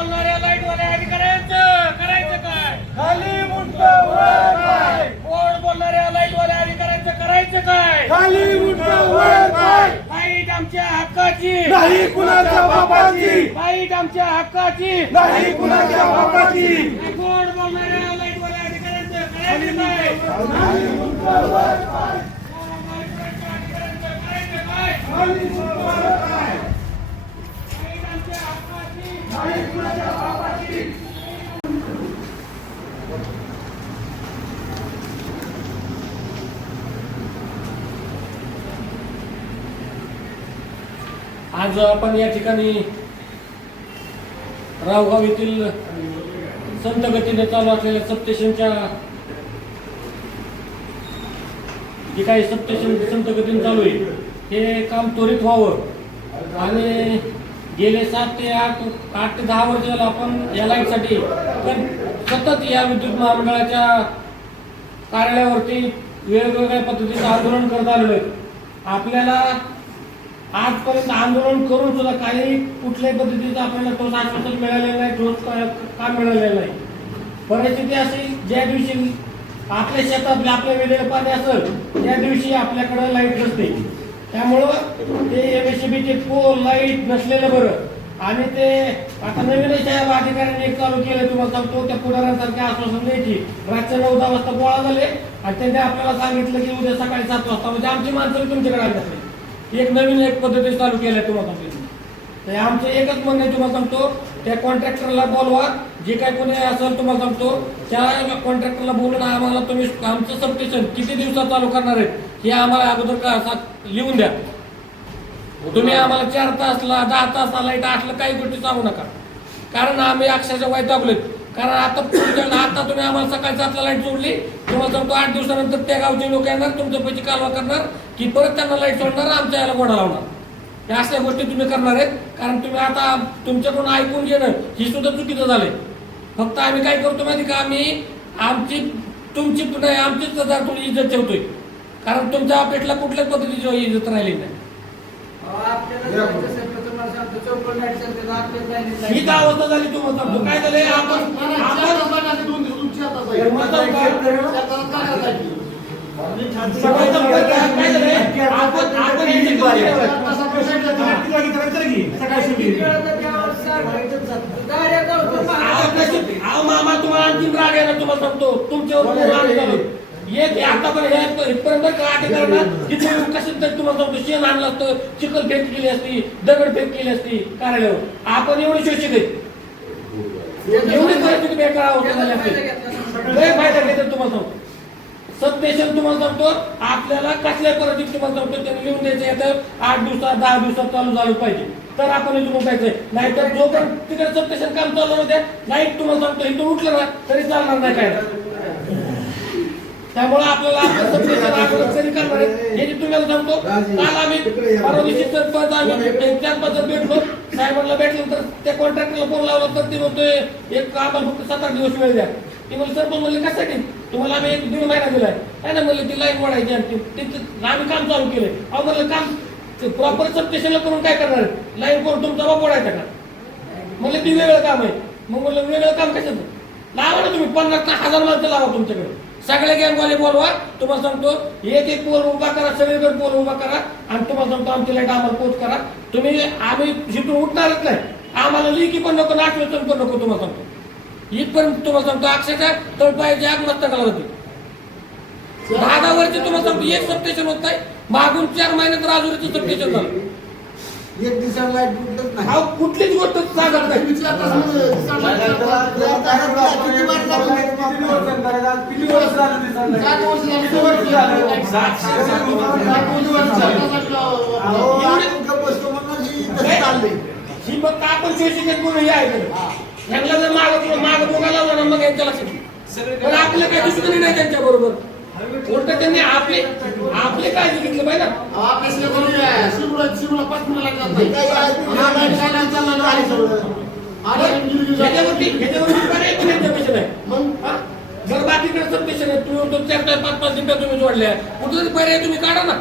बोलणाऱ्या लाईटवाल्या अधिकाऱ्यांचं करायचं काय? खाली मुंडकं वर पाय, गोड बोलणाऱ्या लाईटवाल्या अधिकाऱ्यांचं करायचं काय? खाली मुंडकं वर पाय, लाईट आमच्या हक्काची नाही कुणाच्या बापाची, लाईट आमच्या हक्काची नाही कुणाच्या बापाची. गोड बोलणाऱ्या लाईटवाल्या अधिकाऱ्यांचं करायचं काय? खाली मुंडकं वर पाय, लाईटवाल्या अधिकाऱ्यांचं करायचं काय? खाली मुंडकं वर पाय, लाईट आमच्या हक्काची नाही कुणाच्या बापाची. आज आपण या ठिकाणी रावगाव येथील संत गतीने चालू असलेल्या सबस्टेशनच्या जे काही सबस्टेशन संत गतीने चालू आहे हे काम त्वरित व्हावं आणि गेले 7 ते 8 ते 10 वर्ष झालं आपण या लाईटसाठी पण सतत या विद्युत महामंडळाच्या कार्यालयावरती वेगवेगळ्या पद्धतीचं आंदोलन करत आलेलो आहे. आपल्याला आजपर्यंत आंदोलन करून सुद्धा काही कुठल्याही पद्धतीचं आपल्याला ठोस आश्वासन मिळालेलं नाही, ठोस काम मिळालेलं नाही. परिस्थिती अशी ज्या दिवशी आपल्या शेतात आपल्या वेगवेगळे पाणी असेल त्या दिवशी आपल्याकडे लाईट नसते. त्यामुळं ते एमएससीबीचे पोल लाईट नसलेलं बरं. आणि ते आता नवीन साहेब अधिकाऱ्यांनी एक चालू केलं तुम्हाला सांगतो, त्या पुढाऱ्यांसारखे आश्वासन द्यायची. रातच्या 9-10 वाजता गोळा झाले आणि त्यांनी आपल्याला सांगितलं की उद्या सकाळी 7 वाजता, म्हणजे आमची माणसं तुमच्याकडे आली नाही. एक नवीन पद्धती चालू केल्या तुम्हाला सांगतो. तर आमचं एकच म्हणणं तुम्हाला सांगतो, त्या कॉन्ट्रॅक्टरला बोलवा, जे काय कोणी असेल तुम्हाला सांगतो त्या कॉन्ट्रॅक्टरला बोलून आम्हाला तुम्ही आमचं सबस्टेशन किती दिवसात चालू करणार आहेत हे आम्हाला अगोदर लिहून द्या. तुम्ही आम्हाला 4 तासला 10 तासला लाईट असलं काही गोष्टी सांगू नका, कारण आम्ही अक्षरशः वैतागलोय. कारण आता तुम्ही आम्हाला सकाळी 7ला लाईट सोडली, तुम्हाला सांगतो 8 दिवसानंतर त्या गावचे लोक येणार, तुमच्या पैसे कालवा करणार की परत त्यांना लाईट सोडणार, आमच्या याला गोडा लावणार. या अशा गोष्टी तुम्ही करणार आहेत. कारण तुम्ही आता तुमच्याकडून ऐकून घेणं ही सुद्धा चुकीचं झालंय. फक्त आम्ही काय करतो माहिती का, आम्ही तुमची नाही आमचीच जर थोडी इज्जत ठेवतोय. कारण तुमच्या पेटला कुठल्याच पद्धतीची इज्जत राहिली नाही. हीच अवस्था झाली. तुम्हाला सांगतो काय झालंय, मामा तुम्हाला आणखी राग आहे ना, तुम्हाला सांगतो तुमच्यावर एक आता पण इथपर्यंत काय करणार की कशात तरी तुम्हाला सांगतो शेण आणलं असतं, चिखल फेक केली असती, दगड फेक केली असती कार्यालयावर. आपण एवढे शोषित आहे, एवढी परिस्थिती बेकार झाली असते. लय फायदा घेतात तुम्हाला सांगतो. सबस्टेशन तुम्हाला सांगतो आपल्याला कसल्या परिस्थितीत तुम्हाला सांगतो त्यांनी लिहून द्यायचं येतं 8 दिवसात 10 दिवसात चालू झालं पाहिजे, तर आपण इथून उठायचंय. नाहीतर जोपर्यंत तिकडे सबस्टेशन काम चालू होते लाईट तुम्हाला सांगतो इथून उठलं ना तरी चालणार नाही काय. त्यामुळे आपल्याला आपलं सबस्टेशन कधी करणार आहे हे तुम्हाला सांगतो. काल आम्ही परवा दिवशी सरपंच आम्ही 4-5 भेटलो, साहेबांना भेटल्यानंतर त्या कॉन्ट्रॅक्टरला फोन लावला तर ते म्हणतोय एक आम्हाला फक्त 7-8 दिवस वेळ द्या. ती म्हणले सरपंच म्हणले कशासाठी, तुम्हाला आम्ही 1-1.5 महिना दिलाय काय ना, म्हणले ती लाईन वाढायची आम्ही काम चालू केलंय. अहो म्हणलं काम प्रॉपर सबस्टेशनला करून काय करणार आहे, लाईन करून तुमचा बाप ओढायचा का. म्हणले ती वेगळं काम आहे. मग म्हणलं वेगळं काम कशाचं, लावा ना तुम्ही 50,000 माणसं लावा तुमच्याकडे, सगळे गँगवाले बोलवा. तुम्हाला सांगतो एक पोल उभा करा, सगळीकडे पोल उभा करा आणि तुम्हाला सांगतो आमची लाईट आम्हाला पोच करा. आम्ही जिथून उठणारच नाही, आम्हाला लिखी पण नको, नाश्वसन पण नको. तुम्हाला सांगतो इथपर्यंत तुम्हाला सांगतो अक्षरशः तळपायाची आग मस्तकाला होती. 10 वर्ष तुम्हाला सांगतो एक सबस्टेशन होत नाही, मागून 4 महिन्यात राजुरीचं सबस्टेशन झालं. एक दिवसाला लाईट कुठलंच नाही. अहो कुठलीच गोष्ट सांगत नाही. ही फक्त आपण शोषित म्हणून हे आहे. यांना जर माग बोगायला लावला मग यांच्या लक्षात, पण आपलं काही दुश्मनी नाही त्यांच्या बरोबर. उलट त्यांनी आपले काळजी घेतली पाहिजे ना. जर बाकीकडे सबस्टेशन आहे, तुम्ही 4-5 दिवस तुम्ही जोडल्या, कुठे पर्याय तुम्ही काढा ना.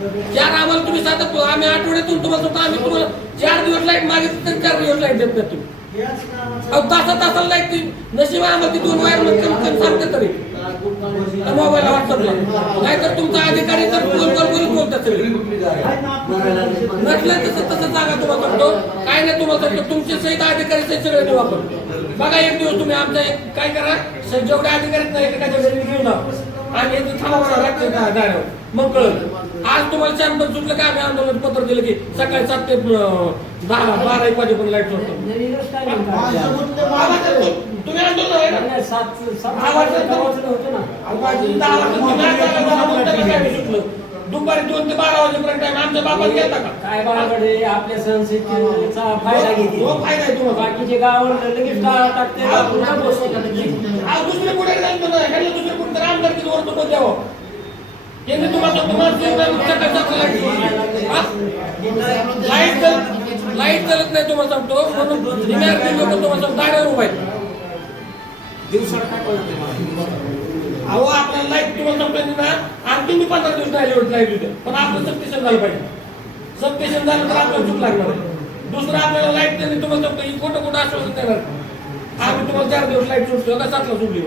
4 आम्हाला तुम्ही सांगता आम्ही आठवड्यातून तुम्हाला सांगतो आम्ही तुम्हाला 4 दिवस लाईट मागितली तर 4 दिवस लाईट देत नाही तुम्ही. अहो तासाला लाईट ती नशीब आम्हाला ती 2 वायर मध्ये कमी सांगते तरी मोबाईल व्हॉट्सअपला नाहीतर तुमचा अधिकारी तर गोल बोलतात सगळे नसलं तसं सांगा तुम्हाला सांगतो काय नाही तुम्हाला सांगतो तुमचे सहित अधिकारी सहित सगळे देऊ आपण. बघा एक दिवस तुम्ही आमचा काय करा जेवढे अधिकारी नाही एखाद्या घरी घेऊन जा आणि इथे थांबा लागते दारावर मग कळलं. आज तुम्हाला सॅम्पल सुटलं का आम्ही आंदोलन पत्र दिलं की सकाळी 7 ते 12 वाजेपर्यंत लाईट सोडतो. तुम्ही आंदोलन आहे ना 6 वाजता होतं ना सुटलं दुपारी 2 ते 12 वाजेपर्यंत टाइम आमच्या बापाला घेता का काय बाळाकडे आपल्या संस्थेचा फायदा घेते. हो फायदा आहे तुम्हाला. बाकीचे गाव लगेच टाकते दुसरे कुठे जाईल पण ह्याला दुसरे कुठे तर आमदार किती वर तुम्हाला द्यावं यांनी तुम्हाला लाईट चालत नाही तुम्हाला सांगतो म्हणून तुम्हाला सांगतो गाड्यावर उभा आहे. अहो आपल्याला लाईट तुम्हाला सांगतो ना आणि तुम्ही 15 दिवस नाही लाईट होत्या पण आपलं सबस्टेशन झालं पाहिजे. सबस्टेशन झालं तर आपल्याला चूक लागणार आहे. दुसरं आपल्याला लाईट त्यांनी तुम्हाला सांगतो ही खोटं आश्वासन देणार आम्ही तुम्हाला 4 दिवस लाईट सुटतो का 7ला सुटली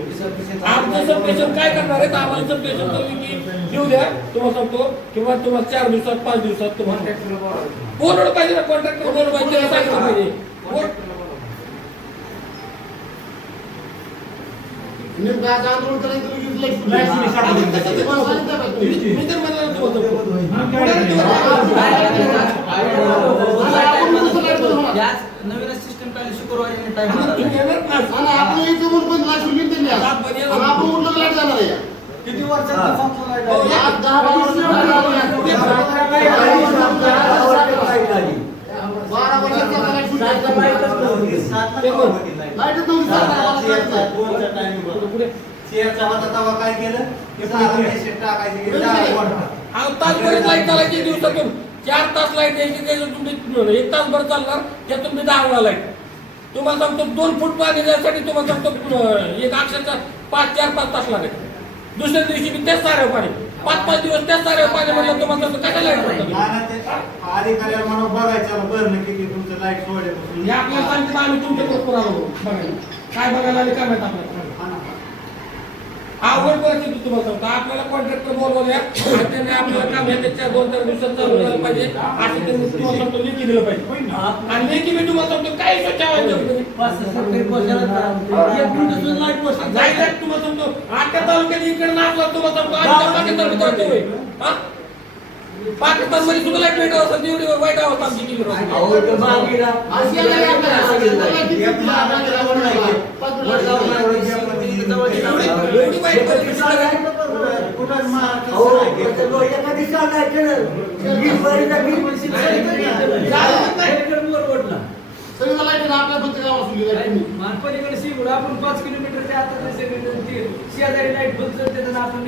आमचं सबस्टेशन काय करणार आहे आम्हाला सबस्टेशन देऊ द्या तुम्हाला सांगतो किंवा तुम्हाला 4 दिवसात 5 दिवसात तुम्हाला बोलवलं पाहिजे ना कॉन्ट्रॅक्टर बोलवलं पाहिजे त्याला सांगितलं पाहिजे. आंदोलन करायचं मी तर म्हणलं नवीन सिस्टम काय शुक्रवारी टाइम आपण इथं पण लाईट सुटली त्यांनी आपण उठलं लाईट जाणार आहे. किती वर्षांचा संपला काय केलं तासभर लाईट चालायची दिवसातून 4 तास लाईट द्यायची त्याच्यात तुम्ही 1 तास भर चालणार त्यातून मी 10 वेळा लाईट तुम्हाला सांगतो 2 फूट पाणी द्यायसाठी तुम्हाला सांगतो एक अक्षरचा 4-5 तास लागेल. दुसऱ्या दिवशी मी त्याच साऱ्या पाणी 5-5 दिवस त्याच साऱ्या पाणी म्हणलं तुम्हाला सांगतो कशा लाईट अधिकाऱ्याला म्हणून बघायचं बरं किती तुमचं लाईट सोडले आपल्याला सांगतो आम्ही तुमच्या पोस्टवर आलो बघायला काय बघायला आले काय माहित आपल्याला आवड परिस्थिती तुम्हाला सांगतो आपल्याला कॉन्ट्रॅक्टर बोलवल्या आणि त्यांनी आपल्याला काम ह्याच्या 2-4 दिवसात चालू झालं पाहिजे असं त्यांनी तुम्हाला सांगतो लेखी दिलं पाहिजे आणि लेखी मी तुम्हाला सांगतो काही स्वच्छावायचं जायचं तुम्हाला सांगतो आख्या तालुक्यात इकडे नाचला तुम्हाला सांगतो आणि पाकिस्तान होय पाकिस्तान मध्ये सुद्धा लाईट भेटत असतात एवढी वाईट अवस्था आमची केली एवढी वाईट मानपणीकडे शिवड आपण 5 किलोमीटरच्या आता शेजारी लाईट बंद आपण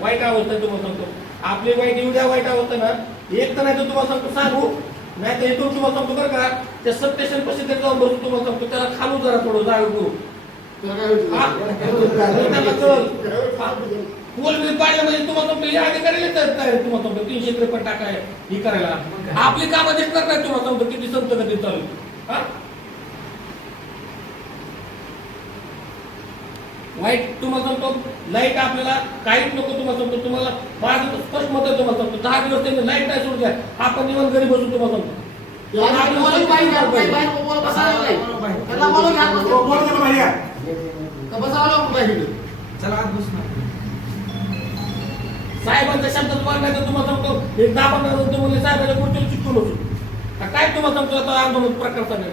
वाईट अवस्था तुम्हाला सांगतो आपली वाईट एवढ्या वाईट अवस्था ना एक तर नाही तर तुम्हाला सांगतो सांगू नाही तर इथून तुम्हाला सांगतो बरं का त्या सबस्टेशन पाशी जाऊन बसू तुम्हाला सांगतो त्याला खालू जरा थोडं जागा करू पोल बिल पाडलं म्हणजे तुम्हाला सांगतो हे अधिकारी तुम्हाला सांगतो 300 रुपये टाकाय ही करायला आपली कामं दिसणार नाही तुम्हाला सांगतो किती संत गती चालू वाईट तुम्हाला सांगतो लाईट आपल्याला काहीच नको तुम्हाला सांगतो तुम्हाला माझं स्पष्ट मत आहे तुम्हाला सांगतो 10 दिवस त्यांनी लाईट नाही सोडू द्या आपण निवांत घरी बसू तुम्हाला सांगतो साहेबांच्या शब्दात मारण्याचं तुम्हाला सांगतो एक 10-15 मिनिटं म्हणले साहेबांच्या खुर्चीला चिटकून होतो काय तुम्हाला सांगतो आता आंदोलन प्रकार सांगेल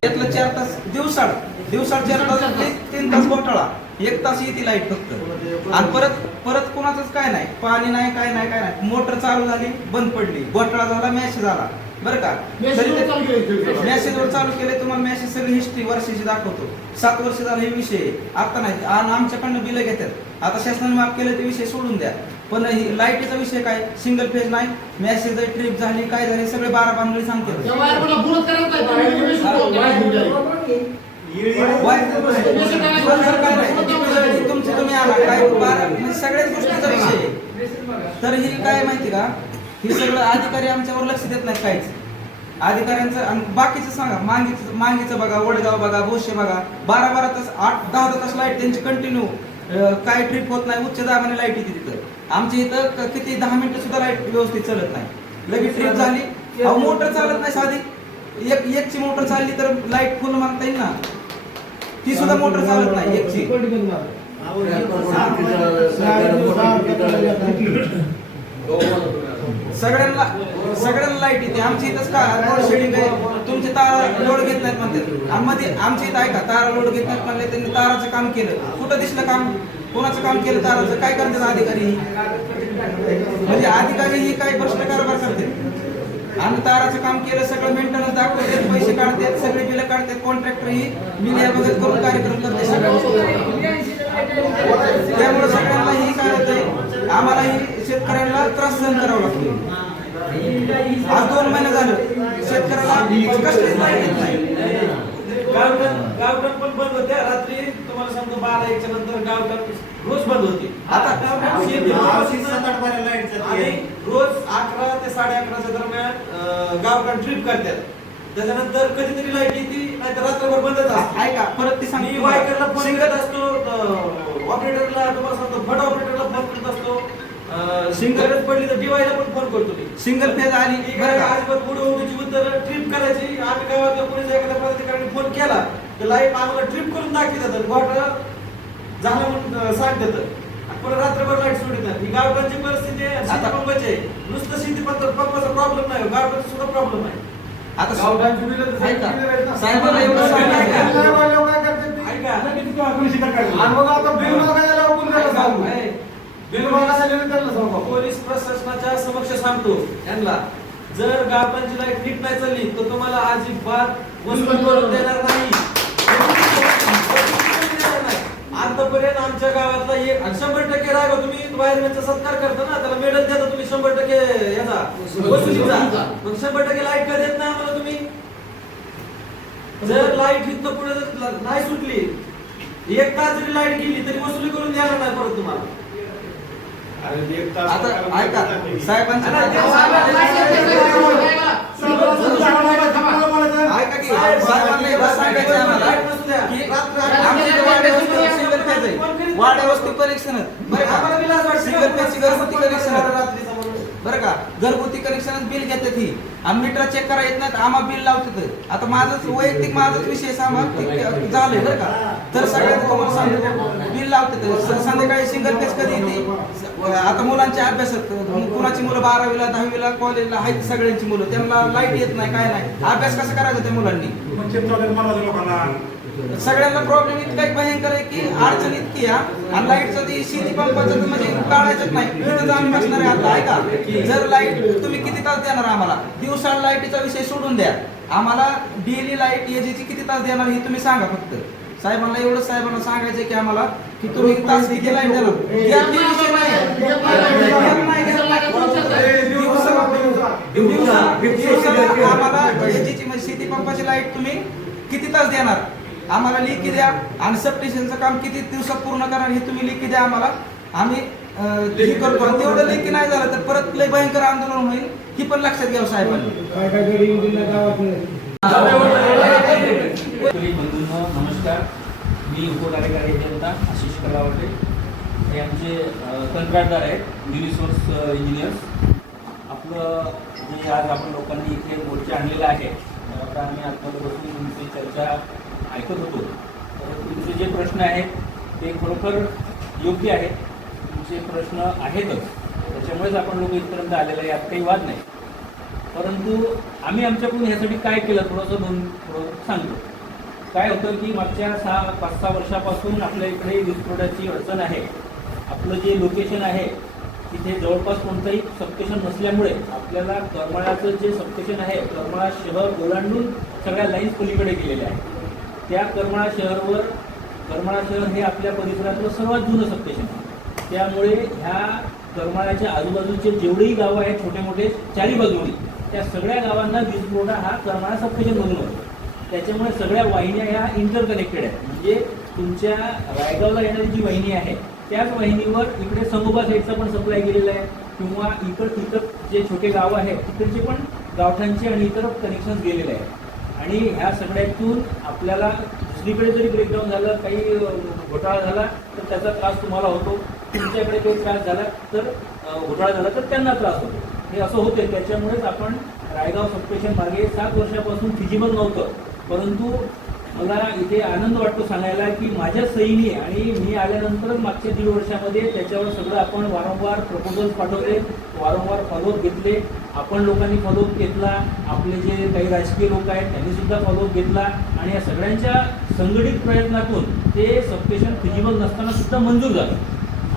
त्यातलं 4 तास दिवसाळ 4 तास 3 तास घोटाळा 1 तास येते लाईट फक्त आणि परत कोणाचंच काय नाही पाणी नाही काय नाही मोटर चालू झाली बंद पडली घोटाळा झाला मेसेज आला बरं का मेसेजवर चालू केले तुम्हाला मेसेज सगळी हिस्ट्री वर्षाची दाखवतो 7 वर्ष झाले हे विषय आता नाही आणि आमच्याकडनं बिलं घेतात आता शासनाने माफ केलं ते विषय सोडून द्या पण लाईटीचा विषय काय सिंगल फेज नाही मेसेज ट्रिप झाली काय झाली सगळे 12 भानगडी सांगते दिवसभर काय नाही तुमची तुम्ही आला काय म्हणजे सगळ्याच गोष्टीचा विषय आहे. तर ही काय माहिती का, हे सगळं अधिकारी आमच्यावर लक्ष देत नाहीत काहीच. अधिकाऱ्यांचं आणि बाकीचं सांगा, मांगीचं बघा, वडगाव बघा, बोशे बघा, 12-12 तास 8-10 तास लाईट त्यांची कंटिन्यू, काय ट्रिप होत नाही, उच्च दाबाने लाईट येते तिथं. आमच्या इथं किती 10 मिनिटं सुद्धा लाईट व्यवस्थित चालत नाही. लगेच ट्रिप झाली, मोटर चालत नाही साधी, एकची मोटर चालली तर लाईट फुल मागता येईल ना, ती सुद्धा मोटर चालत नाही एकची. सगळ्यांना लाईट येते. आमच्या इथंच का लोड शेडिंग आहे, तुमचे तारा लोड घेत नाहीत म्हणतात. आणि मध्ये आमच्या इथं ऐका, तारा लोड घेत नाहीत म्हणले, त्यांनी ताराचं काम केलं, कुठं दिसलं काम, कोणाचं काम केलं ताराचं, काय करतात अधिकारी? म्हणजे अधिकारी ही काय भ्रष्ट कारभार करतात. आणि ताराचं काम केलं, सगळं मेंटेनन्स दाखवतात, पैसे काढतात, सगळे बिलं काढतात. कॉन्ट्रॅक्टर ही मीडिया बघत करून कार्यक्रम करते सगळ्या. त्यामुळे सगळ्यांना ही काय होतंय, आम्हालाही शेतकऱ्यांना त्रास सहन करावा लागतो. आज 2 महिने झालं शेतकऱ्याला कसलीच लाईट येत नाही. गावठण पण बंद होत्या रात्री, तुम्हाला सांगतो 12-1च्या नंतर गावठण रोज बंद होती. आता आणि रोज 11 ते 11:30च्या दरम्यान गावठण ट्रिप करतात. त्याच्यानंतर कधीतरी लाईट येते, नाहीतर रात्रभर बंदच असते. ऐका परत ती मी सांगतो, वायकरला फोन करत असतो, ऑपरेटरला तुम्हाला सांगतो, फट ऑपरेटरला फोन करत असतो, गरज पडली तर डीवायला पण फोन करतो मी. सिंगल फेज आली बरं का, आजवर पुढे होण्याची उत्तर ट्रिप करायची. आम्ही गावातल्या पोलीस एखाद्या पदाधिकाऱ्याने फोन केला तर लाईट आम्हाला ट्रिप करून दाखवतात, घोटाळा झाला म्हणून सांगतात, पण रात्रभर लाईट सोडित नाही. ही गावठाणची परिस्थिती आहे, शेती पंपाची आहे. नुसतं शेती पंपाचा प्रॉब्लेम नाही, गावठाणचा सुद्धा प्रॉब्लेम आहे. आता साहेबांना एवढं सांगायचं ऐका, पोलीस प्रशासनाच्या समक्ष सांगतो यांना, जर गावठाणची लाईट नीट नाही चालली तर तुम्हाला अजिबात वसूल करून देणार नाही. आतापर्यंत आमच्या गावातला 100% राग, तुम्ही वायरमॅनचा सत्कार करता ना, त्याला मेडल देता तुम्ही 100% याचा वसुलीचा, मग 100% लाईट का देत नाही आम्हाला तुम्ही? जर लाईट इथं पुढे नाही सुटली, 1 तास जरी लाईट गेली तरी वसुली करून द्यायला नाही परत तुम्हाला. आता ऐका साहेबांचं ऐका की साहेबांना एवढं सांगायचं आम्हाला की आमच्या वाड्या वस्ती कनेक्शन बरं का, सिंगल पेजची घरगुती कनेक्शन बरं का, घरगुती कनेक्शन बिल घेतात ही, आम्ही मीटर चेक करा येत नाहीत, आम्हाला बिल लावतात. आता माझंच वैयक्तिक माझाच विषय झालंय बरं का, तर सगळ्यांना तुम्हाला सांगतो बिल लावतात. संध्याकाळी सिंगल पेज कधी येते, आता मुलांच्या अभ्यासात कुणाची मुलं 12वीला 10वीला कॉलेजला आहेत, सगळ्यांची मुलं, त्यांना लाईट येत नाही, काय नाही, अभ्यास कसा करायचा त्या मुलांनी? सगळ्यांना प्रॉब्लेम इतका एक भयंकर आहे की अडचण इतकी आहे. आणि लाईटचं ते शेती पंपाचं म्हणजे टाळायचंच नाही, तिथं जाऊन बसणार आहे. आता ऐका, जर लाईट तुम्ही किती तास देणार आम्हाला? दिवसाला लाईटीचा विषय सोडून द्या, आम्हाला डेली लाईट याची किती तास देणार हे तुम्ही सांगा फक्त. साहेबांना एवढं साहेबांना सांगायचं की आम्हाला की तुम्ही तास किती लाईट देणार, आम्हाला याची म्हणजे शेती पंपाची लाईट तुम्ही किती तास देणार, आम्हाला लेखी द्या. आणि सबस्टेशनचं काम किती दिवसात पूर्ण करणार हे तुम्ही लेखी द्या आम्हाला, आम्ही हे करतो. तेवढं लेखी नाही झालं तर परत लय भयंकर आंदोलन होईल, ही पण लक्षात घ्यावं साहेबांनी. बंधूंनो नमस्कार, मी उपकार्यकारी अभियंता आशिष कलावटे, हे आमचे कंत्राटदार आहेत रिसोर्स इंजिनियर्स. आपलं जे आज आपण लोकांनी इथे मोर्चा आणलेला आहे, आता आम्ही आतमध्ये बसून तुमची चर्चा ऐकत होतो. तुमचे जे प्रश्न आहेत ते खरोखर योग्य आहेत, तुमचे प्रश्न आहेतच, त्याच्यामुळेच आपण लोक इथपर्यंत आलेलं आहे, यात काही वाद नाही. परंतु आम्ही आमच्याकडून ह्यासाठी काय केलं थोडं सांगतो. काय होतं की मागच्या 5-6 वर्षापासून आपल्या इकडे वीज पुरवठ्याची अडचण आहे. आपलं जे लोकेशन आहे तिथे जवळपास कोणतंही सबस्टेशन नसल्यामुळे आपल्याला करमाळ्याचं जे सबस्टेशन आहे, करमाळा शहर ओलांडून सगळ्या लाईन्स पलीकडे गेलेल्या आहेत. त्या करमाळा शहर हे आपल्या परिसरातलं सर्वात जुनं सबस्टेशन आहे. त्यामुळे ह्या करमाळ्याच्या आजूबाजूचे जेवढेही गावं आहेत छोटे मोठे चारी बाजूनी, त्या सगळ्या गावांना वीज पुरवठा हा करमाळा सबस्टेशनमधून होतो. त्याच्यामुळे सगळ्या वाहिन्या ह्या इंटरकनेक्टेड आहेत. म्हणजे तुमच्या रायगावला येणारी जी वाहिनी आहे त्याच वाहिनीवर इकडे संगोबा साईडचा पण सप्लाय गेलेला आहे किंवा इतर जे छोटे गाव आहेत तिकडचे पण गावठांचे आणि इतर कनेक्शन गेलेले आहेत. आणि ह्या सगळ्यातून आपल्याला दुसरीकडे जरी ब्रेकडाऊन झालं, काही घोटाळा झाला तर त्याचा त्रास तुम्हाला होतो, तुमच्याकडे काही त्रास झाला तर घोटाळा झाला तर त्यांना त्रास होतो. हे असं होते. त्याच्यामुळेच आपण रायगाव सबस्टेशन मागे 7 वर्षापासून फिजिबल नव्हतं. परंतु मला इथे आनंद वाटतो सांगायला की माझ्या सहीने आणि मी आल्यानंतरच मागच्या 1.5 वर्षामध्ये त्याच्यावर सगळं आपण वारंवार प्रपोजल्स पाठवले, वारंवार फॉलोअप घेतले, आपण लोकांनी फॉलोअप घेतला, आपले जे काही राजकीय लोक आहेत त्यांनी सुद्धा फॉलोअप घेतला आणि या सगळ्यांच्या संघटित प्रयत्नातून ते सबस्टेशन फिजिबल नसताना सुद्धा मंजूर झालं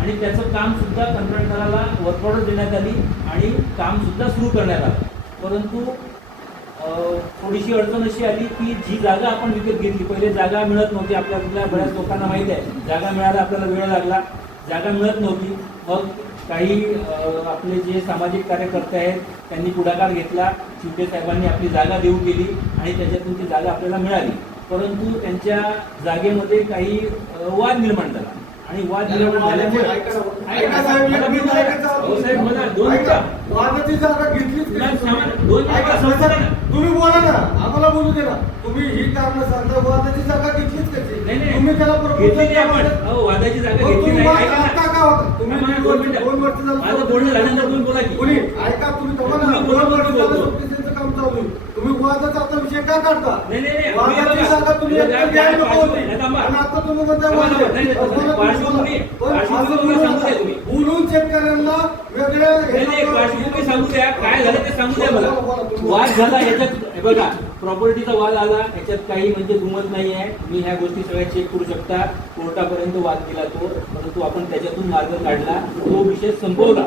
आणि त्याचं काम सुद्धा कंत्राटदाराला वर्क ऑर्डर देण्यात आली आणि काम सुद्धा सुरू करण्यात आलं. परंतु थोडीशी अडचण अशी आली की जी जागा आपण विकत घेतली, पहिले जागा मिळत नव्हती. आपल्याला बऱ्याच लोकांना माहिती आहे, जागा मिळायला आपल्याला वेळ लागला, जागा मिळत नव्हती. मग काही आपले जे सामाजिक कार्यकर्ते आहेत त्यांनी पुढाकार घेतला, चिवटे साहेबांनी आपली जागा देऊ केली आणि त्याच्यातून ती जागा आपल्याला मिळाली. परंतु त्यांच्या जागेमध्ये काही वाद निर्माण झाला आणि वाद निर्माण झाल्यामुळे वादाची जागा घेतलीच दोन तुम्ही बोला ना, आम्हाला बोलू दे ना. तुम्ही ही कारण सांगता वादाची जागा घेतलीच कशी? तुम्ही त्याला घेतली नाही आपण. वादाची जागा घेतली नाही. तुम्ही 2 वर्ष माझं बोलणं झाल्यानंतर तुम्ही बोला की कोणी ऐका, तुम्ही काम चालू आहे. तुम्ही वादाचा आता विषय का काढता? नाही वादाची जागा तुम्ही एकतर घ्यायला नको होती. आणि आता तुम्ही म्हणता बोलून शेतकऱ्यांना पार्श्वभूमी सांगू द्या, काय झालं ते सांगू द्या मला. वाद झाला याच्यात, बघा प्रॉपर्टीचा वाद आला, याच्यात काही म्हणजे गुमत नाही आहे. मी ह्या गोष्टी सगळ्या चेक करू शकता. कोर्टापर्यंत वाद गेला तो, परंतु आपण त्याच्यातून मार्ग काढला, तो विषय संपवला,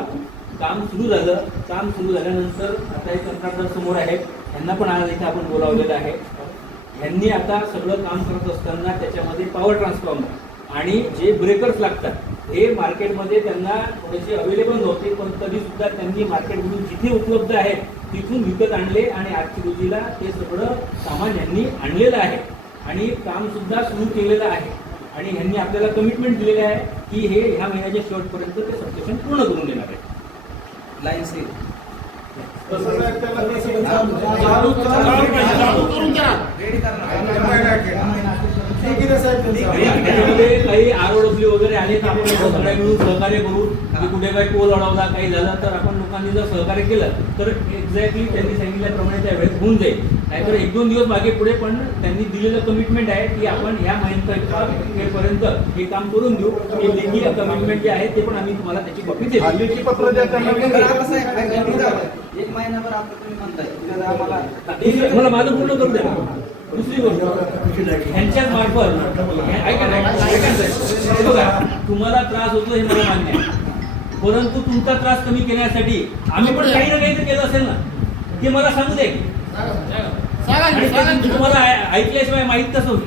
काम सुरू झालं. काम सुरू झाल्यानंतर आता एक कंत्राटदार समोर आहेत, त्यांना पण आज इथे आपण बोलावलेलं आहे. यांनी आता सगळं काम करत असताना त्याच्यामध्ये पॉवर ट्रान्सफॉर्मर आणि जे ब्रेकर्स लागतात हे मार्केटमध्ये त्यांना थोडेसे अवेलेबल नव्हते, पण तरी सुद्धा त्यांनी मार्केटमधून जिथे उपलब्ध आहेत तिथून विकत आणले आणि आजच्या रोजीला ते सगळं सामान यांनी आणलेलं आहे आणि काम सुद्धा सुरू केलेलं आहे. आणि ह्यांनी आपल्याला कमिटमेंट दिलेलं आहे की हे ह्या महिन्याच्या शेवटपर्यंत ते सबस्टेशन पूर्ण करून देणार आहे. लाईन सेल त्याच्यामध्ये काही आरोडोपली वगैरे आले तर आपण सगळ्या मिळून सहकार्य करू. की कुठे काही पोल अडवला, काही झालं तर आपण लोकांनी जर सहकार्य केलं तर एक्झॅक्टली त्यांनी सांगितल्याप्रमाणे त्या वेळेत होऊन जाईल. नाहीतर 1-2 दिवस मागे पुढे, पण त्यांनी दिलेलं कमिटमेंट आहे की आपण ह्या महिन्यापर्यंत हे काम करून देऊ. हे लेखी कमिटमेंट जे आहे ते पण आम्ही तुम्हाला त्याची कॉपी देऊ. एक महिनाभर आपलं तुम्ही म्हणताय आम्हाला मला माझं पूर्ण करू द्या. दुसरी गोष्ट, ह्यांच्याच मार्फत ऐका बघा, तुम्हाला त्रास होतो हे मला मान्य आहे, परंतु तुमचा त्रास कमी करण्यासाठी आम्ही पण काही ना काहीतरी केलं असेल ना, हे मला सांगू दे. तुम्हाला ऐकल्याशिवाय माहित कसं होईल?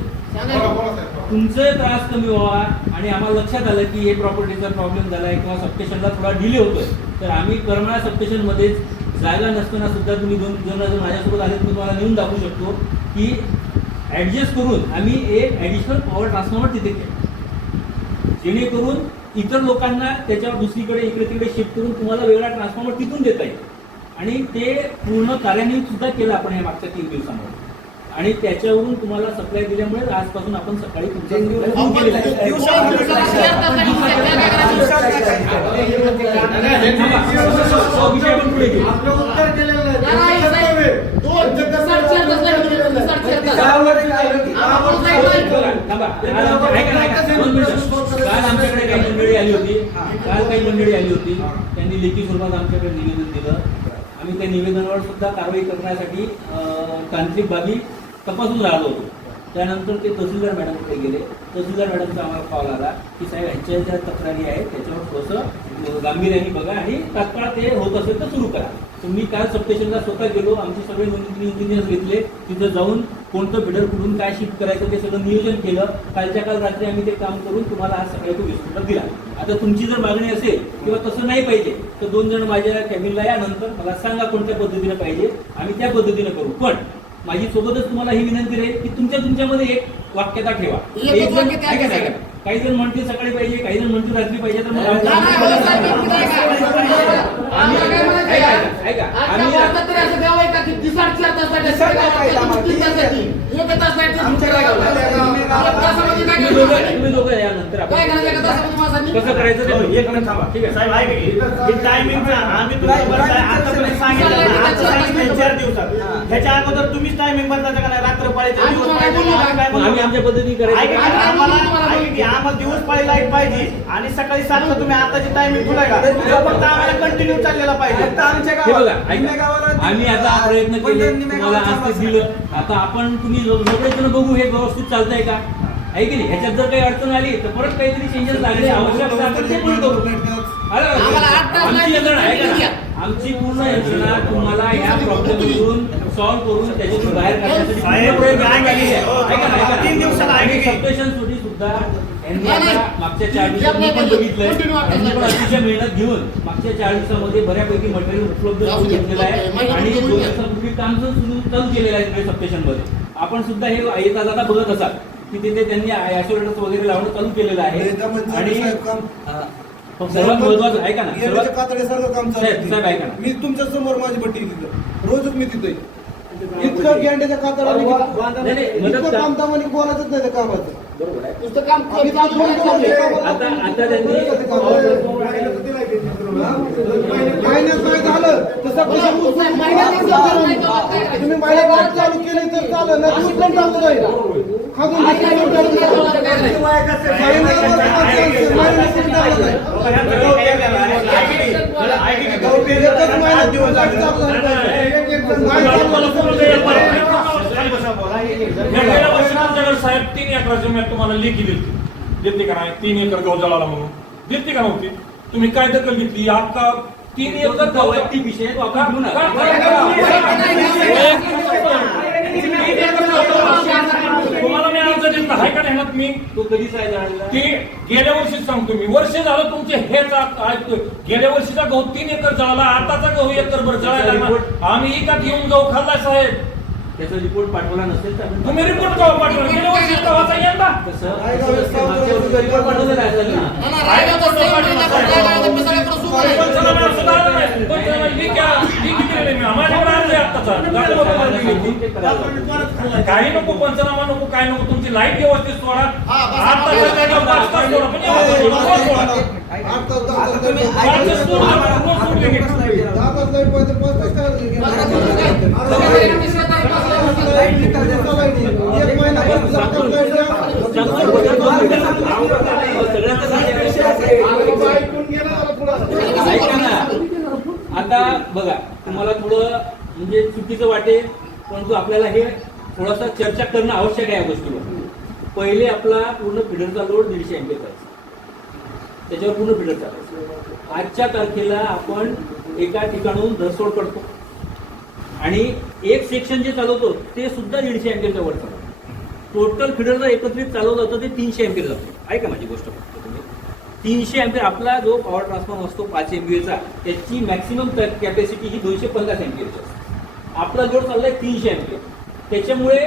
तुमचे त्रास कमी व्हावा आणि आम्हाला लक्षात आलं की हे प्रॉपर्टीचा प्रॉब्लेम झालाय किंवा सबस्टेशनला थोडा डिले होतोय, तर आम्ही करमाळा सबस्टेशन मध्ये जागा नसताना सुद्धा तुम्ही दोन माझ्यासोबत आले, मी तुम्हाला नेऊन दाखवू शकतो की ऍडजस्ट करून आम्ही एक ऍडिशनल पॉवर ट्रान्सफॉर्मर तिथे केलं, जेणेकरून इतर लोकांना त्याच्यावर दुसरीकडे इकडे तिकडे शिफ्ट करून तुम्हाला वेगळा ट्रान्सफॉर्मर तिथून देता येईल. आणि ते पूर्ण कार्यान्वित सुद्धा केलं आपण हे मागच्या 3 दिवसांमध्ये आणि त्याच्यावरून तुम्हाला सप्लाय दिल्यामुळे आजपासून आपण सकाळी तुमच्या काल आमच्याकडे काही मंडळी आली होती, त्यांनी लेखी स्वरूपात आमच्याकडे निवेदन दिलं. आम्ही त्या निवेदनावर सुद्धा कारवाई करण्यासाठी तांत्रिक बाबी तपासून राहिलो होतो. त्यानंतर ते तहसीलदार मॅडमकडे गेले. तहसीलदार मॅडमचा आम्हाला कॉल आला की साहेब ह्यांच्या ज्या तक्रारी आहेत त्याच्यावर थोडंसं गांभीर्याने बघा आणि तात्काळ ते होत असेल तर सुरू करा. तर मी काल सबस्टेशनला स्वतः गेलो, आमचे सगळे इंजिनियर्स घेतले, तिथं जाऊन कोणतं बिडर कुठून काय शिफ्ट करायचं ते सगळं नियोजन केलं. कालच्या काल रात्री आम्ही ते काम करून तुम्हाला आज सगळ्या तो विस्फोटक दिला. आता तुमची जर मागणी असेल किंवा तसं नाही पाहिजे तर 2 जण माझ्या कॅबिनला या, नंतर मला सांगा कोणत्या पद्धतीने पाहिजे, आम्ही त्या पद्धतीने करू. पण माझी सोबतच तुम्हाला ही विनंती राहील की तुमच्यामध्ये एक वाक्यता ठेवा. एक जण ऐका, काही जण म्हणतील सकाळी पाहिजे, काही जण म्हणतील रात्री पाहिजे, तर मग ऐका आम्ही तुम्ही दोघं यानंतर कसं करायचं ते एक मिनिट थांबा. ठीक आहे साहेब ऐका की टायमिंगचा आम्ही तुम्हाला आतापर्यंत सांगितलं 4 दिवसात. ह्याच्या अगोदर तुम्हीच टायमिंग बदलायचं का नाही? रात्र पाळीचे दिवस पाळीचे आम्ही आमच्या पद्धतीने करायचं. आम्हाला दिवस पाळी लाईट पाहिजे आणि सकाळी 7 ला तुम्ही आताची टायमिंग ठेवलाय का? फक्त आम्हाला कंटिन्यू चाललेला पाहिजे. हे बघा ऐका, आम्ही आता प्रयत्न केले, तुम्हाला आज ते दिलं. आता आपण तुम्ही सगळेजण बघू हे व्यवस्थित चालतंय का, आहे की नाही. ह्याच्यात जर काही अडचण आली तर परत काहीतरी चेंजेस लागले आवश्यक असेल तर ते पण करू. आमची पूर्ण यंत्रणा तुम्हाला या प्रॉब्लेममधून सॉल्व्ह करून त्याच्यातून बाहेर काढण्यासाठी प्रयत्न केलेले आहे. ऐका ना, 3 दिवसाला आणि सबस्टेशन सुटी सुद्धा यांनी आता मागच्या 4 दिवसांनी पण बघितलंय. त्यांनी पण अतिशय मेहनत घेऊन मागच्या 4 दिवसामध्ये बऱ्यापैकी मटेरियल उपलब्ध करून घेतलेलं आहे आणि 2 दिवसापूर्वी काम चालू केलेलं आहे तिकडे सबस्टेशन मध्ये. आपण सुद्धा हे येता जाता बघत असाल की तिथे त्यांनी ॲसोलेटर्स वगैरे लावणं चालू केलेलं आहे. आणि सर्वात महत्वाचं ऐका ना, कातडेसारखं काम साहेब ऐका ना, मी तुमच्या समोर माझी बट्टी तिथं रोजच मी तिथे इतकं गॅंड्याच्या कातडाने इतकं काम दामाने बोलायचंच नाही त्या कामाचं. बरोबर आहे. नुसतं काम आता त्यांनी महिन्यात नाही झालं तसं तुम्ही महिन्यात चालू केलं तर चालेल नाही पण चालू नाही साहेब 3 एकराची मी तुम्हाला लेखी देते का नाही? 3 एकर गहू जळाला म्हणून देते का नव्हती? तुम्ही काय दखल घेतली? आता 3 एकर गहू वैयक्तिक विषय आहे, तो आपण घेऊ ना. तुम्हाला मी अर्ज दिला आहे का नाही? मी तो कधीच आहे जाणला ते गेल्या वर्षीच सांगतो मी, वर्ष झालं तुमचे हे गेल्या वर्षीचा गहू 3 एकर जळाला, आताचा गहू एकरभर जळायला. आम्ही एकात येऊन गहू खाल्ला साहेब. त्याचा रिपोर्ट पाठवला नसेल तर तुम्ही रिपोर्ट का पाठवला? गेल्या वर्षी गव्हाचा यंदा कसं मागच्या वर्षी रिपोर्ट पाठवलेला असेल ना. काही नको पंचनामा नको काय नको, तुमची लाईट व्यवस्थित सोडा. आता बघा, तुम्हाला थोडं म्हणजे चुकीचं वाटेल, परंतु आपल्याला हे थोडासा चर्चा करणं आवश्यक आहे या गोष्टीवर. पहिले आपला पूर्ण फिडरचा लोड 150 अँपिअरचा, त्याच्यावर पूर्ण फिडर चालायचं. आजच्या तारखेला आपण एका ठिकाणून धरसोड करतो आणि एक सेक्शन जे चालवतो ते सुद्धा 150 अँपिअरच्या वर चालवतो. टोटल फिडरला एकत्रित चालवलं जातं ते 300 अँपिअर जातो. ऐका माझी गोष्ट फक्त तुम्ही, 300 अँपिअर आपला जो पॉवर ट्रान्सफॉर्मर असतो 5 MVA चा, त्याची मॅक्सिमम कॅपॅसिटी ही 250 अँपिअरची असते. आपला जोड चाललाय 300 अँपिअर. त्याच्यामुळे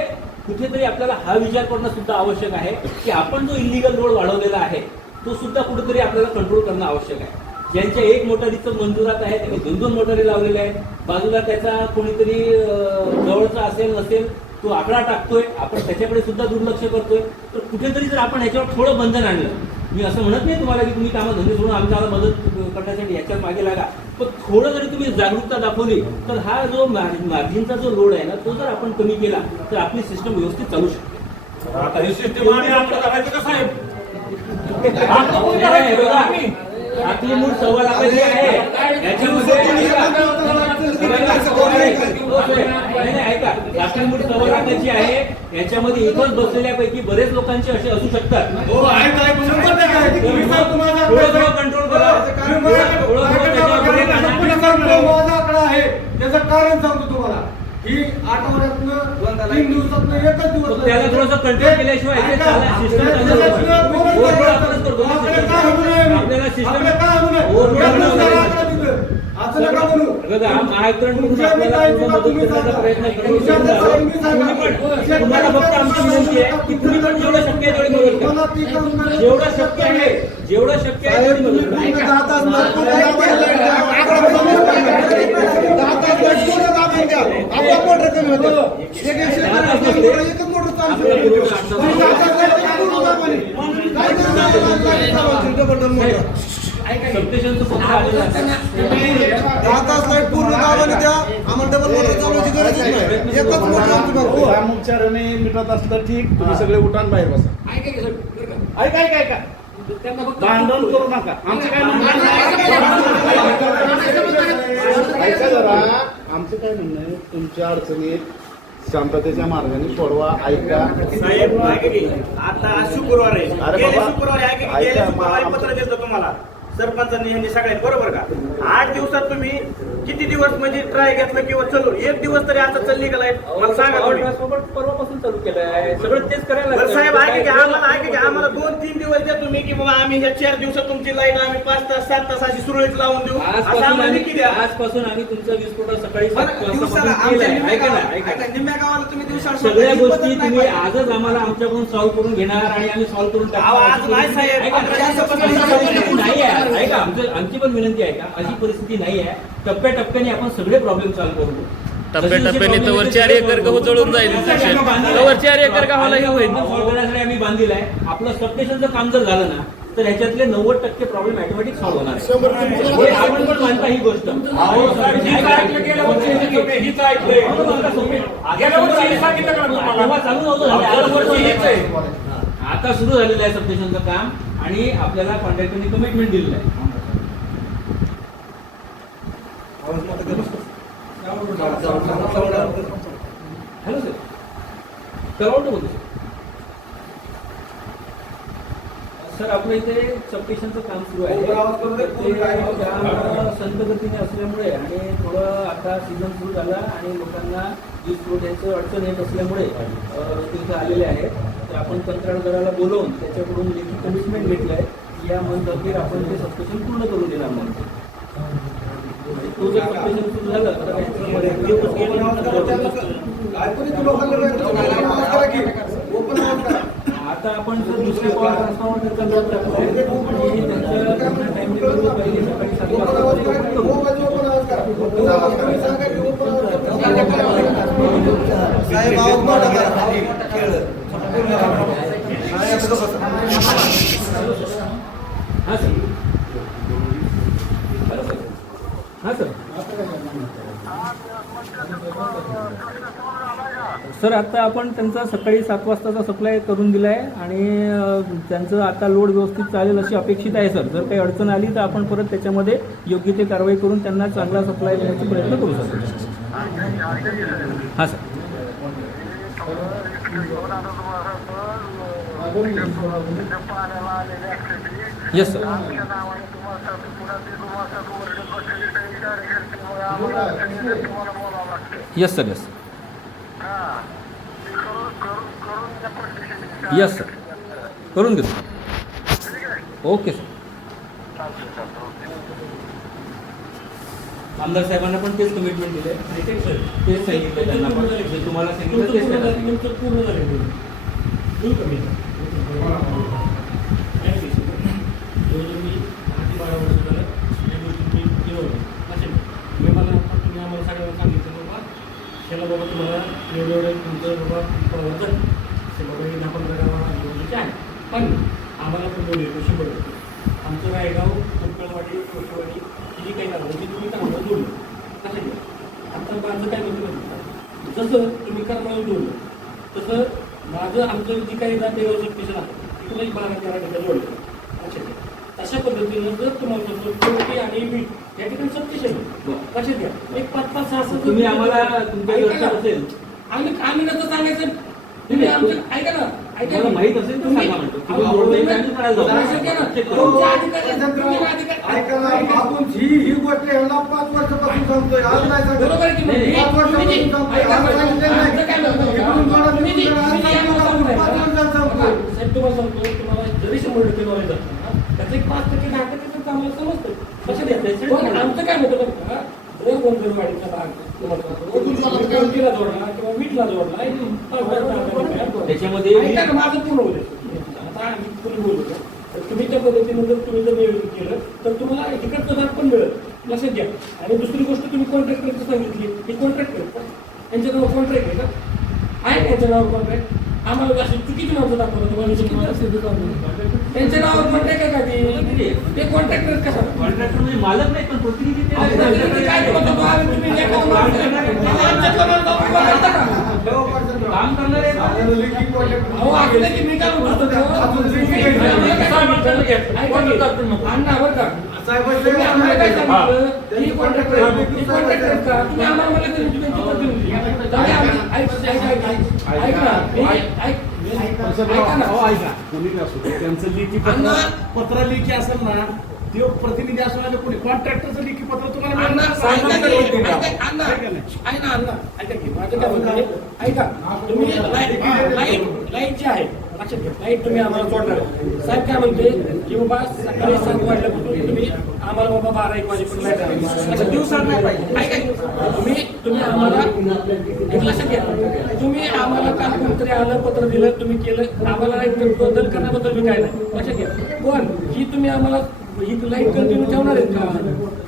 कुठेतरी आपल्याला हा विचार करणं सुद्धा आवश्यक आहे की आपण जो इलिगल लोड वाढवलेला आहे तो सुद्धा कुठेतरी आपल्याला कंट्रोल करणं आवश्यक आहे. ज्यांच्या 1 मोटारीचं मंजुरात आहे त्यांनी 2-2 मोटारी लावलेल्या आहेत. बाजूला त्याचा कोणीतरी जवळचा असेल नसेल तो आकडा टाकतोय, आपण त्याच्याकडे सुद्धा दुर्लक्ष करतोय. तर कुठेतरी जर आपण ह्याच्यावर थोडं बंधन आणलं, मी असं म्हणत नाही तुम्हाला की तुम्ही कामं धंदे सोडून आमच्याला मदत करण्यासाठी ह्याच्यात मागे लागा, पण थोडं जरी तुम्ही जागरूकता दाखवली तर हा जो मार्जिनचा जो लोड आहे ना तो जर आपण कमी केला तर आपली सिस्टम व्यवस्थित चालू शकते. आता हे सिस्टम आणि आपलं करायचं कसं आहे? आपली मूळ 1.25 लाखाची आहे. याच्यामध्ये ऐका, आपली मूळ 1.25 लाखाची आहे. याच्यामध्ये इथंच बसलेल्यापैकी बरेच लोकांचे असे असू शकतात. कंट्रोल करा. माझा आकडा आहे, त्याचं कारण सांगतो तुम्हाला. ही आठवड्यातनं 3 दिवसातनं एकच दिवस त्याला थोडंसं कंट्रोल केल्याशिवाय सिस्टम आपल्याला सिस्टम असं नका म्हणू. बघा महावितरणकडून तुमच्या आपल्याला काय पूर्ण मदत तुम्ही करण्याचा सांगा. प्रयत्न करत तुमच्या असेल काय तर तुम्ही सांगा. तुम्हाला फक्त आमची विनंती आहे की तुम्ही पण जेवढं शक्य आहे तेवढी मदत मला करा. ती काम करायची. जेवढं शक्य आहे तेवढी मदत करा. तुम्ही 10 तास नागपूर दाबून द्या. 10 तास नागपूर दाबून द्या. आपोआप मोटर कमी होते. एकच मोटर चालू आपला पुरवठा तुम्ही 10 तास नागपूर दाबून द्या. काय करणार? Double double motor. सबस्टेशनचं पत्र आलेलं आहे. 10 तास लाईट पूर्ण दाबाने द्या. आम्हाला डबल मोटर चालवायची गरजच नाही. एकच मोटर आमची बघतो. प्रामुख्याने मिटत असलं ठीक, तुम्ही सगळे उठान बाहेर बसा. ऐका भांडण करू नका. आमचं काय म्हणणं ऐका जरा, आमचं काय म्हणणं आहे, तुमच्या अडचणीत शांततेच्या मार्गाने सोडवा. ऐका साहेब ऐका की, आता आज शुक्रवार आहे. अरे गेले बाबा, शुक्रवारी ऐका की, ऐका, गेल्या शुक्रवारी आमचं- पत्र दिलं तुम्हाला सरपंचांनी यांनी सगळ्यात, बरोबर का? 8 दिवसात तुम्ही किती दिवस म्हणजे ट्राय घेतलं किंवा चालू 1 दिवस तरी आता चालली का लाईट? मला सांगा तुम्ही. परवापासून चालू केलं आहे. सगळं तेच करायला बरं साहेब ऐका की, लागतं. ऐका की आम्हाला 2-3 दिवस द्या तुम्ही की बाबा आम्ही ह्या 4 दिवसात तुमची लाईट आम्ही 5 तास 7 तास अशी सुरळीत लावून देऊ असं आजपासून आम्हाला आम्ही नक्की द्या. आजपासून आम्ही तुमचा वीज पुरवठा सकाळी बरं, 7 दिवसाला वाजतापासून आमच्या केलाय. निम्म्या ऐका ना, गावाला- ऐका. ऐका, निम्म्या गावाला तुम्ही दिवसाला सगळ्या सोडता. ही गोष्टी पद्धत नाही तुम्ही पाहिजे. आजच आम्हाला आमच्याकडून सॉल्व्ह करून घेणार आणि आम्ही सॉल्व्ह करून अहो, आज नाही साहेब. ऐका, 15 दिवसापासून अशी परिस्थिती नाही आहे. ऐका, आमची पण विनंती आहे का, अशी परिस्थिती नाही आहे. टप्प्याटप्प्याने आपण सगळे प्रॉब्लेम सॉल्व्ह करू. टप्प्याटप्प्याने तवर 4 एकर गहू जळून जाईल. तवर 4 एकर गव्हाला हे होईल. सॉल्व्ह करण्यासाठी आम्ही बांधलेलं आहे. आपलं सबस्टेशनचं काम जर झालं ना तर ह्याच्यातले 90% प्रॉब्लेम ऑटोमॅटिक सॉल्व्ह होणार आहे. हे आपण पण मानता ही गोष्ट. अहो, साहेब, हीच ऐकलं गेल्या वर्षी हीच ऐकलंय. गेल्या वर्षी हे सांगितलं का तुम्हाला? तेव्हा चालू नव्हतं झालं. गेल्या वर्षी हेच आहे. आता सुरू झालेलं आहे सबस्टेशनचं काम आणि आपल्याला कॉन्ट्रॅक्टरने कमिटमेंट दिलेलं आहे. हॅलो सर, करवंट बोलतो सर. आपलं इथे सबस्टेशनचं काम सुरू आहे. ते काम संत गतीने असल्यामुळे आणि थोडं आता सीझन सुरू झाला आणि लोकांना वीज पुरवठ्याचं अडचण येत असल्यामुळे तिथे आलेले आहेत. तर आपण कंत्राटदाराला बोलवून त्याच्याकडून लेखी कमिटमेंट घेतलं आहे. या मंथ अखेर आपण ते सबस्टेशन पूर्ण करून देणार म्हणतो. तो जर सबस्टेशन सुरू झालं तर आता आपण जर दुसरे पॉवर ट्रान्सफॉर्मर कंत्राट टाकतो आणि त्यांच्या टाइम टेबलवर पहिले सकाळी 7 साहेब आवाज मोठा करा. खेळ. हां सर. हां सर. सर आता आपण त्यांचा सकाळी 7 वाजताचा सप्लाय करून दिला आहे आणि त्यांचं आता लोड व्यवस्थित चालेल अशी अपेक्षित आहे सर. जर काही अडचण आली तर आपण परत त्याच्यामध्ये योग्य ते कारवाई करून त्यांना चांगला सप्लाय देण्याचा प्रयत्न करू सर. हां sir. Yes sir. Yes sir. Yes yes sir. करून घेतो. Okay sir. आमदार साहेबांना पण तेच कमिटमेंट दिले. तेच सांगितलं त्यांना पण. जे तुम्हाला सांगितलं तेच त्यांना. पूर्ण झाले. आम्हाला सगळ्यांना सांगितलं बाबा त्याला बाबा तुम्हाला एवढं तुमचं बाबा प्रवर्तन ते बाबा हे 10-15 गावाचे आहे. पण आम्हाला पण बोलले 100%. आमचं रायगाव कुंकळवाडी कोशवाडी ही जी काही गावं ती तुम्ही कामाला जोडलं. कसं आमचं माझं काय म्हणतो जसं तुम्ही कामाला जोडलं तसं माझं आमचं जी काही जाते सबस्टेशन आहे तिकडे 12-13 जोडलं. अशा पद्धतीनं जर तुम्हाला आणि मीठ या ठिकाणी सबस्टेशन लक्षात घ्या. एक 5-5-6 तुम्ही आम्हाला तुमच्या व्यवस्था असेल आम्ही नसं सांगायचं. तुम्ही आमचं ऐका ना, ऐका मला ना. माहित असेल तर सांगा म्हणतो. तुम्ही अहो, जोडलंय तुम्ही- आणि करायला जाऊ. लक्षात घ्या ना. तुमच्या अधिकारी- तुम्ही अधिकारी- ऐका ना, आपण ही गोष्ट ह्यांना 5 वर्षापासून सांगतोय. आज नाही सांगत. बरोबर आहे की मग? नाही, 5 वर्षापासून सांगतोय. आज सांगितलं नाही. आमचं काय म्हणतो? इकडून जोडा, तुम्ही जी- तिकडून तुम्ही जी आम्हाला जोडा. सांगताय. 5 वर्षात सांगतोय. साहेब तुम्हाला सांगतो तुम्हाला जरी 100% नॉलेज असतं ना त्याचं एक 5%-10% आम्हाला समजतं. लक्षात घ्या. पण आमचं काय म्हणतो बघा, जर गोंधळवाडीचा भाग तुम्हाला जोडला किंवा मीठला जोडला त्याच्यामध्ये माझं पूर्ण होते आता तुम्ही बोलू तर तुम्ही त्या पद्धतीने जर तुम्ही जर नियोजन केलं तर तुम्हाला इकडचं दर पण मिळेल लक्षात घ्या. आणि दुसरी गोष्ट तुम्ही कॉन्ट्रॅक्टरचं सांगितली की कॉन्ट्रॅक्ट करता त्यांच्या नावावर कॉन्ट्रॅक्ट आहे का आहे त्यांच्या नावावर कॉन्ट्रॅक्ट आम्हाला अशी चुकीची माणसं दाखवतात तुम्हाला त्यांच्या नावावर कॉन्ट्रॅक्ट आहे का ते कॉन्ट्रॅक्टर कसा कॉन्ट्रॅक्टर म्हणजे मालक नाही पण प्रतिनिधी ते नाही. काय म्हणतो तुम्ही काम करणारे अहो असलं की मी काय म्हणतो अण्णा बरं का तुम्ही आम्हाला काय सांगितलं की कॉन्ट्रॅक्टर का तुम्ही आम्हाला मला त्यांची प्रतिनिधी त्यांचं लेखी पत्र लेखी असेल ना ते प्रतिनिधी असणार कोणी कॉन्ट्रॅक्टरचं लेखी पत्र तुम्हाला ऐका तुम्ही लाईट जी आहे लक्षात घ्या लाईट तुम्ही आम्हाला सोडणार साहेब काय म्हणते की बाबा सकाळी 7 वाजल्यापासून तुम्ही आम्हाला बाबा 12-1 वाजेपर्यंत दिवसात नाही पाहिजे तुम्ही आम्हाला एक लक्षात घ्या तुम्ही आम्हाला काल कोणतरी आलं पत्र दिलं तुम्ही केलं आम्हाला लाईट बदल करण्याबद्दल मी काय नाही लक्षात घ्या पण ही तुम्ही आम्हाला ही लाईट कंटिन्यू ठेवणार आहेत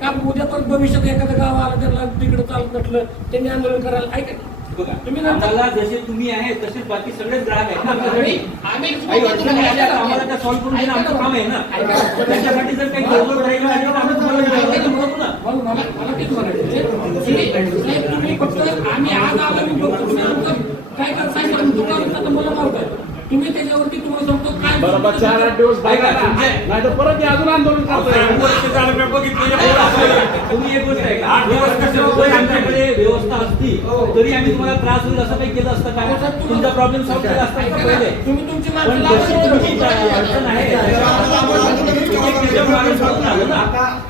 का उद्या पण भविष्यात एखादं गाव आलं त्याला तिकडे चालत नसलं त्यांनी आंदोलन करायला ऐका बघा तुम्ही आम्हाला जसे तुम्ही आहे तसेच बाकी सगळेच ग्राहक आहेत ना आम्हाला त्या सॉल्व्ह करून देणं आमचं काम आहे ना त्याच्यासाठी जर काही गडबड राहिलं आणि आम्ही तुम्हाला मला तेच म्हणायचं तुम्ही फक्त आम्ही आज आलो मी बघतो तुम्ही आमचं काय करताय दुकान मला लावताय तुम्ही त्याच्यावरती तुम्हाला सांगतो काय बरोबर 4-8 दिवस नाही तर परत ते अजून आंदोलन करतोय. तुम्ही एक गोष्ट आहे का आमच्याकडे व्यवस्था असती तरी आम्ही तुम्हाला त्रास होईल असं काही केलं असतं का तुमचा प्रॉब्लेम सॉल्व्ह केला असता का पहिले तुम्ही तुमची पण जशी तुमची अडचण आहे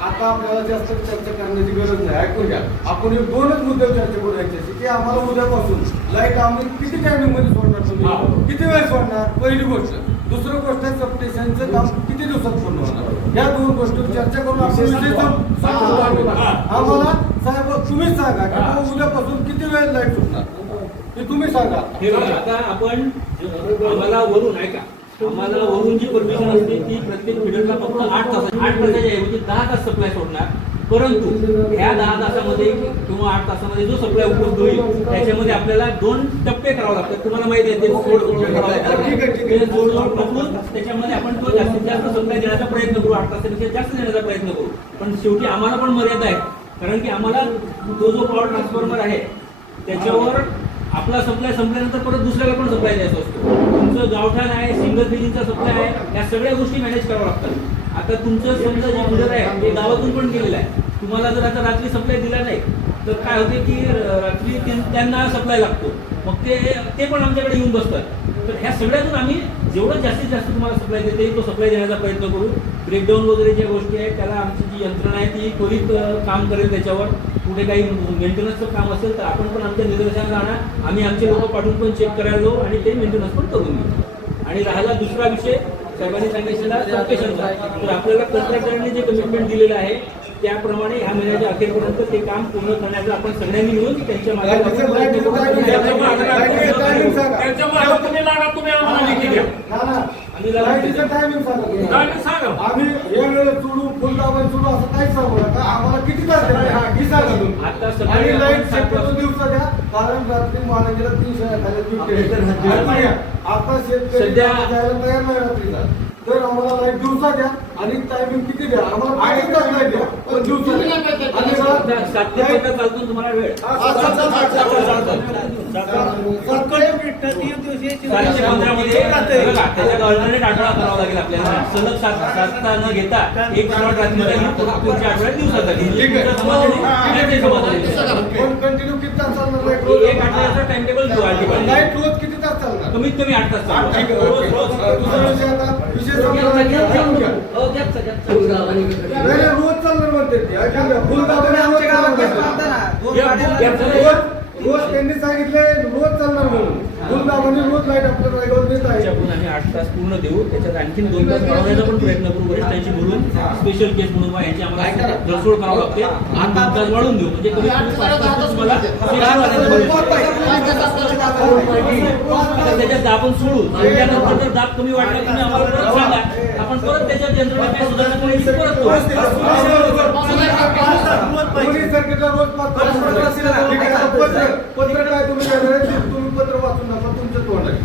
आता आपल्याला जास्त चर्चा करण्याची गरज नाही. ऐकून घ्या आपण हे 2च मुद्दे चर्चा करू याच्याशी की आम्हाला उद्यापासून लाईट आम्ही किती टायमिंग मध्ये सोडणार तुम्ही किती वेळ सोडणार पहिली गोष्ट. दुसरी गोष्ट सबस्टेशनचं काम किती दिवसात पूर्ण होणार या 2 गोष्टी चर्चा करून आपण आम्हाला साहेब तुम्हीच सांगा की उद्यापासून किती वेळ लाईट सुटणार हे तुम्ही सांगा. हे बघा आता आपण आम्हाला वरून ऐका आम्हाला वरून जी परमिशन असते ती प्रत्येक पिरियडला फक्त 8 तासाच्या ऐवजी 10 तास सप्लाय सोडणार. परंतु ह्या 10 तासामध्ये किंवा 8 तासामध्ये जो सप्लाय उपलब्ध होईल त्याच्यामध्ये आपल्याला 2 टप्पे करावे लागतात. तुम्हाला माहिती आहे ते जोड पकडून त्याच्यामध्ये आपण तो जास्तीत जास्त सप्लाय देण्याचा प्रयत्न करू 8 तासापेक्षा जास्त देण्याचा प्रयत्न करू. पण शेवटी आम्हाला पण मर्यादा आहे कारण की आम्हाला जो पॉवर ट्रान्सफॉर्मर आहे त्याच्यावर आपला सप्लाय संपल्यानंतर परत दुसऱ्याला पण सप्लाय द्यायचा असतो. तुमचं गावठाण आहे सिंगल फेजिंगचा सप्लाय आहे या सगळ्या गोष्टी मॅनेज कराव्या लागतात. आता तुमचं समजा जे मुलं आहे ते गावातून पण केलेलं आहे. तुम्हाला जर आता रात्री सप्लाय दिला नाही तर काय होते की रात्री त्यांना सप्लाय लागतो मग ते पण आमच्याकडे येऊन बसतात. तर ह्या सगळ्यातून आम्ही जेवढं जास्तीत जास्त तुम्हाला सप्लाय देते तो सप्लाय देण्याचा प्रयत्न करू. ब्रेकडाऊन वगैरे ज्या गोष्टी आहेत त्याला आमची जी यंत्रणा आहे ती त्वरित काम करेल. त्याच्यावर कुठे काही मेंटेनन्सचं काम असेल तर आपण पण आमच्या निदर्शनाला जाणार आम्ही आमचे लोक पाठवून पण चेक करायला जाऊ आणि ते मेंटेनन्स पण करून घेऊ. आणि राहिला दुसरा विषय साहेबांनी सांगितलेला सबस्टेशनचा तर आपल्याला कॉन्ट्रॅक्टरांनी जे कमिटमेंट दिलेलं आहे त्याप्रमाणे ह्या महिन्याच्या अखेरपर्यंत ते काम पूर्ण करण्याचा आपण सगळ्यांनी मिळून त्यांच्या मागे आम्ही हे वेळ सोडू फुलदाबाई सोडू असं काहीच सांगू नका. आम्हाला किती तास आता आणि लाईट शक्यतो दिवसा द्या कारण रात्री महानगरीला 300 आता शेतकरी जायला तयार नाही रात्रीचा तर आम्हाला लाईट दिवसा द्या आणि टायमिंग किती द्या आम्हाला 5 तास लाईट द्या पण दिवसा द्या. 7 ते 15 चालतो तुम्हाला वेळ त्याच्यात ऑल्टरनेट आठवडा करावा लागेल आपल्याला सलग 7 न घेता एक स्लॉट रात्रीचा पुढच्या आठवड्यात दिवसाचा कंटिन्यू किती तास चालणार एक आठवड्याचा टाइम टेबल घेऊ आधी लाईट रोज किती तास चालणार कमीत कमी 8 तास चालू. दुसरा विषय आता विषय रोज चालणार म्हणते फुलदाबाने आमच्या गावात रोज त्यांनी सांगितले रोज चालणार म्हणून गुलदाबाने रोज लाईट आपल्याला रायगावात देत आहे. त्याच्याकडून आम्ही 8 तास पूर्ण देऊ, त्याच्यात आणखीन 2 तास वाढवण्याचा पण प्रयत्न करू. वरिष्ठांशी बोलून स्पेशल केस म्हणून बा यांची आम्हाला दरसोड करावं लागते आणि 2 तास वाढवून देऊ, म्हणजे कमीत कमी 5 तास तुम्हाला सेक्शन वाढायला मिळेल. तर त्याच्यात आपण सोडू आणि त्यानंतर जर दाब कमी वाटला तुम्ही आम्हाला परत सांगा, आपण परत त्याच्यात यंत्रणा काय सुधारणा करायची परत करू. दोन्ही सर्किटला रोज 5 तास पत्र काय तुम्ही देणार आहे? तुम्ही पत्र वाचून नका, तुमचं तोंड आहे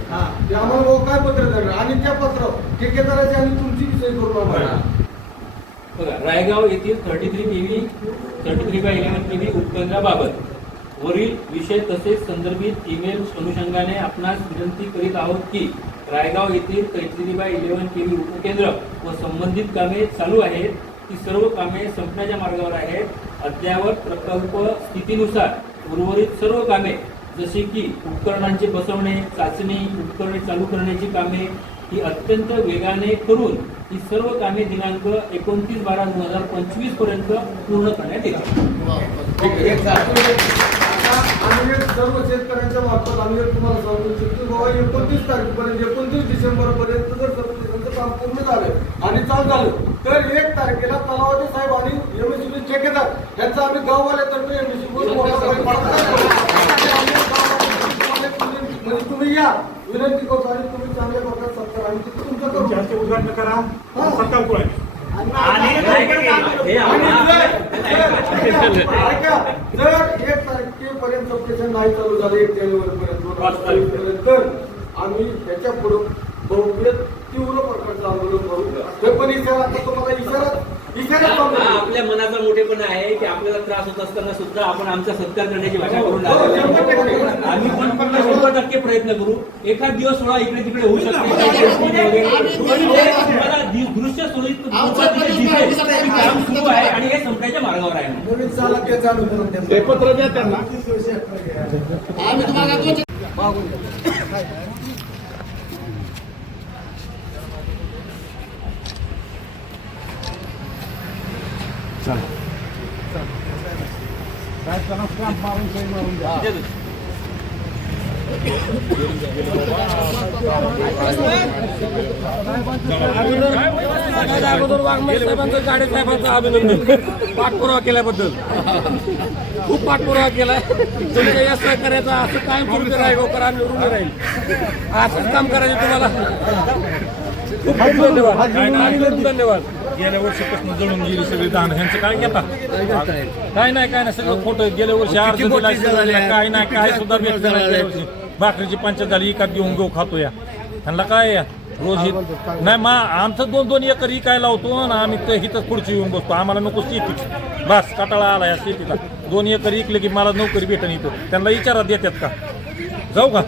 ते आम्हाला भाऊ काय पत्र देणार आणि त्या पत्र ठेकेदाराची आणि तुमची विषय करून आम्हाला बघा, रायगाव येथील 33/11 केव्ही उपकेंद्राबाबत वरील विषय तसेच संदर्भित ईमेल अनुषंगाने आपणास विनंती करीत आहोत की रायगाव येथील 33/11 केव्ही उपकेंद्र व संबंधित कामे चालू आहेत. ती सर्व कामे संपण्याच्या मार्गावर आहेत. अद्ययावत प्रकल्प स्थितीनुसार उर्वरित सर्व कामे जसे की उपकरणांचे बसवणे, चाचणी, उपकरणे चालू करण्याची कामे ही अत्यंत वेगाने करून ही सर्व कामे दिनांक 29/12/2025 पर्यंत पूर्ण करण्यात येतील. आम्ही सर्व शेतकऱ्यांच्या मार्फत आम्ही तुम्हाला सांगू शकतो बाबा 29 तारखेपर्यंत 29 डिसेंबर पर्यंत जर सबस्टेशनचं काम पूर्ण झालं आणि चालू झालं तर 1 तारखेला तलावटे साहेब आणि एमएससी ठेकेदार यांचा आम्ही गाववाल्यातर्फे एमएससी म्हणजे तुम्ही या विनंती करतो आणि तुम्ही चांगल्या प्रकारे सत्कार आणि तिथे तुमचं करू उद्घाटन करा, सत्कार करू. जर 1 तारखेपर्यंत सबस्टेशन नाही चालू झालं 1 जानेवारीपर्यंत 2023 तर आम्ही त्याच्या पुढे बहुतेक तीव्र प्रकारचं आंदोलन करू. हे पण इशारा आता तुम्हाला इशारा आपल्या मनाचा मोठेपणा आहे की आपल्याला त्रास होत असताना सुद्धा आपण आमचा सत्कार करण्याची भाषा करून राहिलो. आम्ही पण 100% प्रयत्न करू. एखाद दिवस थोडा इकडे तिकडे होऊ शकते, तुम्हाला दृश्य सोयीत दिसेल की काम सुरू आहे आणि हे संपण्याच्या मार्गावर आहे. ते पत्र द्या त्यांना. अगोदर वाघमारे साहेबांचं गाडे साहेबांचं अभिनंदन पाठपुरावा केल्याबद्दल. खूप पाठपुरावा केलाय तुमच्या या सहकार्याचा. असं कायम सुरू रायगावकर आम्ही ऋणी राहील. असंच काम करायचं तुम्हाला. खूप खूप धन्यवाद. धन्यवाद. गेल्या वर्षीपासून जळून गेली सगळी दान ह्यांचं काय घेता? काय नाही सगळं खोटं. गेल्या वर्षी अर्ज दिला, काय नाही काय सुद्धा भेटलं नाही. गेल्या वर्षी भाकरीची पंचायत झाली, एकात घेऊन गहू खातो या. ह्यांना काय या रोज नाही आमचं 2-2 एकर काय लावतो आणि आम्ही हिथंच पुढची येऊन बसतो. आम्हाला नको शेती, बस कटाळा आला या शेतीला. 2 एकर इकले की मला नोकरी भेटन इथं. त्यांना विचारात देतात का? जाऊ का?